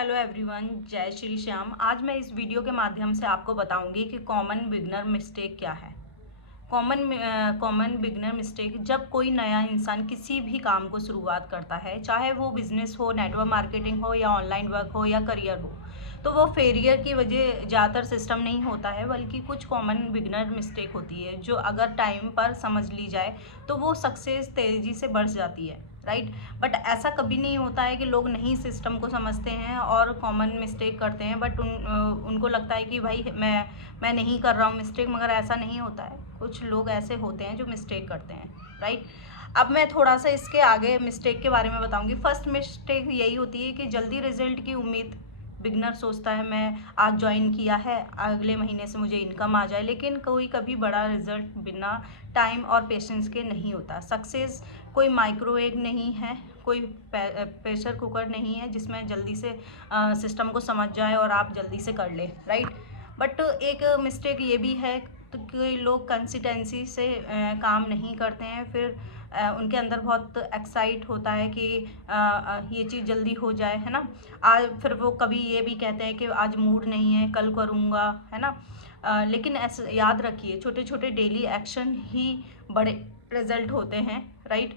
Hello everyone, जय श्री श्याम। आज मैं इस वीडियो के माध्यम से आपको बताऊंगी कि कॉमन बिगनर मिस्टेक क्या है। कॉमन बिगनर मिस्टेक, जब कोई नया इंसान किसी भी काम को शुरुआत करता है, चाहे वो बिजनेस हो, नेटवर्क मार्केटिंग हो या ऑनलाइन वर्क हो या करियर हो, तो वो फेलियर की वजह ज़्यादातर सिस्टम नहीं होता है, बल्कि कुछ कॉमन बिगनर मिस्टेक होती है जो अगर टाइम पर समझ ली जाए तो वो सक्सेस तेज़ी से बढ़ जाती है, राइट। बट ऐसा कभी नहीं होता है कि लोग नहीं सिस्टम को समझते हैं और कॉमन मिस्टेक करते हैं, बट उनको लगता है कि भाई मैं नहीं कर रहा हूँ मिस्टेक, मगर ऐसा नहीं होता है। कुछ लोग ऐसे होते हैं जो मिस्टेक करते हैं, राइट। अब मैं थोड़ा सा इसके आगे मिस्टेक के बारे में बताऊंगी। फर्स्ट मिस्टेक यही होती है कि जल्दी रिजल्ट की उम्मीद। बिगनर सोचता है मैं आज ज्वाइन किया है, अगले महीने से मुझे इनकम आ जाए, लेकिन कोई कभी बड़ा रिजल्ट बिना टाइम और पेशेंस के नहीं होता। सक्सेस कोई माइक्रोवेव नहीं है, कोई प्रेशर कुकर नहीं है जिसमें जल्दी से सिस्टम को समझ जाए और आप जल्दी से कर ले, राइट। बट एक मिस्टेक ये भी है तो कई लोग कंसिस्टेंसी से काम नहीं करते हैं, फिर उनके अंदर बहुत एक्साइट होता है कि ये चीज़ जल्दी हो जाए, है ना। आज फिर वो कभी ये भी कहते हैं कि आज मूड नहीं है, कल करूँगा, है ना। लेकिन ऐसे याद रखिए, छोटे छोटे डेली एक्शन ही बड़े रिजल्ट होते हैं, राइट।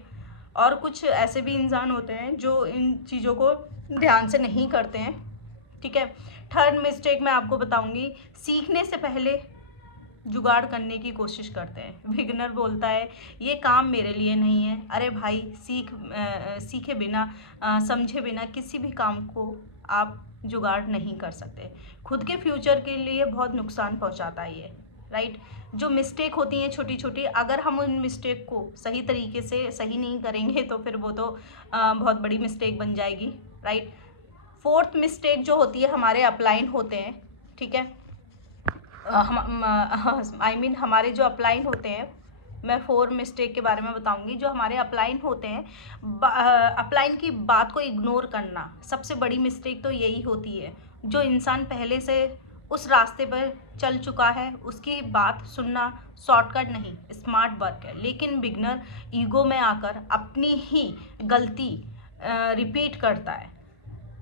और कुछ ऐसे भी इंसान होते हैं जो इन चीज़ों को ध्यान से नहीं करते हैं, ठीक है। थर्ड मिस्टेक मैं आपको बताऊंगी, सीखने से पहले जुगाड़ करने की कोशिश करते हैं। बिगिनर बोलता है ये काम मेरे लिए नहीं है। अरे भाई, सीखे बिना समझे बिना किसी भी काम को आप जुगाड़ नहीं कर सकते। खुद के फ्यूचर के लिए बहुत नुकसान पहुंचाता है ये, राइट। जो मिस्टेक होती हैं छोटी छोटी, अगर हम उन मिस्टेक को सही तरीके से सही नहीं करेंगे तो फिर वो तो बहुत बड़ी मिस्टेक बन जाएगी, राइट। फोर्थ मिस्टेक जो होती है, हमारे अपलाइन होते हैं, ठीक है। हमारे जो अपलाइन होते हैं, मैं 4 मिस्टेक के बारे में बताऊंगी। जो हमारे अपलाइन होते हैं, अपलाइन की बात को इग्नोर करना सबसे बड़ी मिस्टेक तो यही होती है। जो इंसान पहले से उस रास्ते पर चल चुका है उसकी बात सुनना शॉर्टकट नहीं, स्मार्ट वर्क है। लेकिन बिगनर ईगो में आकर अपनी ही गलती रिपीट करता है,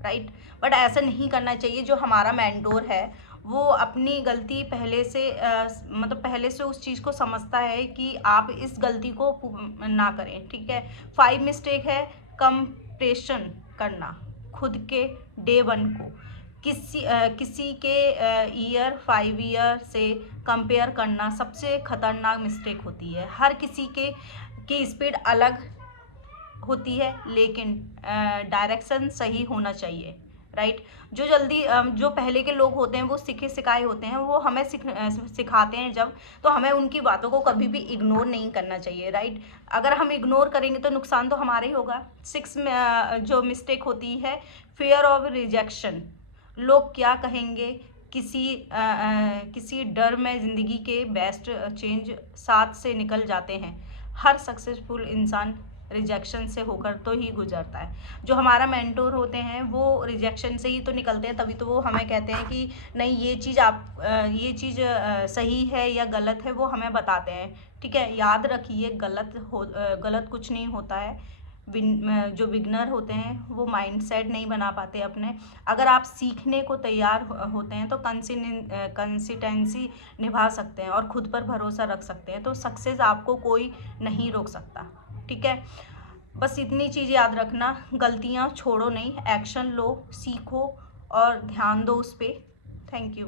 राइट। बट ऐसा नहीं करना चाहिए। जो हमारा मेंटोर है वो अपनी गलती पहले से मतलब पहले से उस चीज़ को समझता है कि आप इस गलती को ना करें, ठीक है। 5 मिस्टेक है, कंपेरिजन करना खुद के डे 1 को किसी के ईयर 5 ईयर से कंपेयर करना सबसे खतरनाक मिस्टेक होती है। हर किसी की स्पीड अलग होती है, लेकिन डायरेक्शन सही होना चाहिए, राइट। जो पहले के लोग होते हैं वो सीखे सिखाए होते हैं, वो हमें सिखाते हैं जब, तो हमें उनकी बातों को कभी भी इग्नोर नहीं करना चाहिए, राइट। अगर हम इग्नोर करेंगे तो नुकसान तो हमारा ही होगा। 6 में जो मिस्टेक होती है, फियर ऑफ रिजेक्शन। लोग क्या कहेंगे, किसी डर में ज़िंदगी के बेस्ट चेंज साथ से निकल जाते हैं। हर सक्सेसफुल इंसान रिजेक्शन से होकर तो ही गुजरता है। जो हमारा मेंटोर होते हैं वो रिजेक्शन से ही तो निकलते हैं, तभी तो वो हमें कहते हैं कि नहीं, ये चीज़ सही है या गलत है, वो हमें बताते हैं, ठीक है। याद रखिए, गलत कुछ नहीं होता है। जो बिगनर होते हैं वो माइंडसेट नहीं बना पाते अपने। अगर आप सीखने को तैयार होते हैं तो कंसिस्टेंसी निभा सकते हैं और खुद पर भरोसा रख सकते हैं, तो सक्सेस आपको कोई नहीं रोक सकता, ठीक है। बस इतनी चीज़ याद रखना, गलतियाँ छोड़ो नहीं, एक्शन लो, सीखो और ध्यान दो उस पर। Thank you.